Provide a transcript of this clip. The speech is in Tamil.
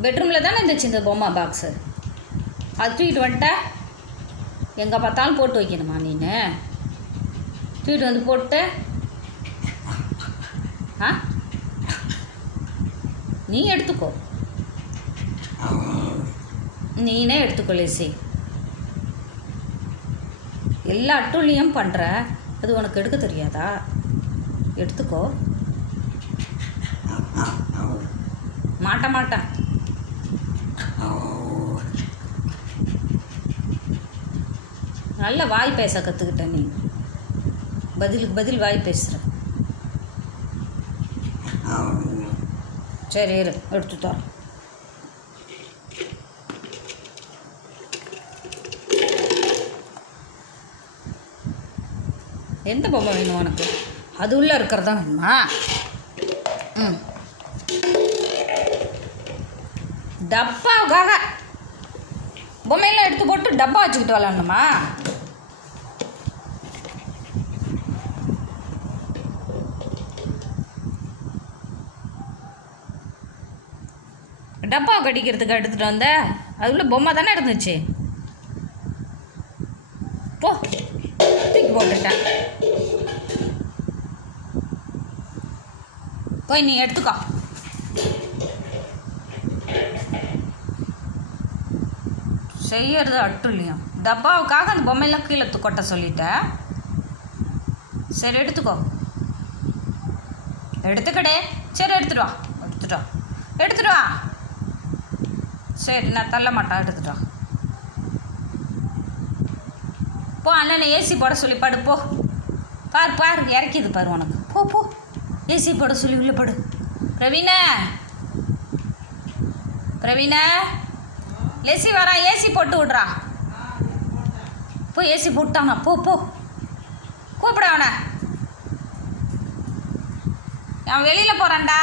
பெட்ரூமில் தானே இருந்துச்சு இந்த பொம்மா பாக்ஸு அது தூக்கிட்டு வந்துட்டேன் எங்கே பார்த்தாலும் போட்டு வைக்கணுமா நீனு? தூக்கிட்டு வந்து போட்டு. ஆ? நீ எடுத்துக்கோ. நீனே எடுத்துக்கோ லேசி. எல்லா அட்டூழியம் பண்ணுற அது உனக்கு எடுக்க தெரியாதா? எடுத்துக்கோ. மாட்ட மாட்டேன் நல்ல வாய் பேச கற்றுக்கிட்ட நீ. பதிலுக்கு பதில் வாய் பேசுகிற சரி இரு எடுத்து தரோம் எந்த பொம்மை வேணும் உனக்கு? அது உள்ளே இருக்கிறதா வேணுமா? ம். டப்பாவுக்காக. பொம்மையெல்லாம் எடுத்து போட்டு டப்பா வச்சுக்கிட்டு விளாடணுமா? டப்பா கடிக்கிறதுக்கு எடுத்துகிட்டு வந்த. அதுக்குள்ளே பொம்மை தானே இருந்துச்சு. போ. தூக்கி போட்டுட்டேன். போய் நீ எடுத்துக்கோ. செய்யறது அட்டுல்லையும் டப்பாவுக்காக அந்த பொம்மையில் கீழே கொட்ட சொல்லிட்டேன் சரி எடுத்துக்கோ. எடுத்துக்கடே. சரி எடுத்துட்டு வா. எடுத்துட்டு வா. எடுத்துட்டு வா. சரி நான் தள்ள மாட்டேன். எடுத்துட்டு வா. போ அண்ணனை ஏசி போட சொல்லி படு போ. பார் பார் இறக்கிது பாரு உனக்கு. போ போ. ஏசி போட சொல்லி உள்ள படு. பிரவீன பிரவீன லெசி வரா ஏசி போட்டு விட்றா. போ ஏசி போட்டானா போ போ. கூப்பிட அவனை. அவன் வெளியில் போகிறான்டா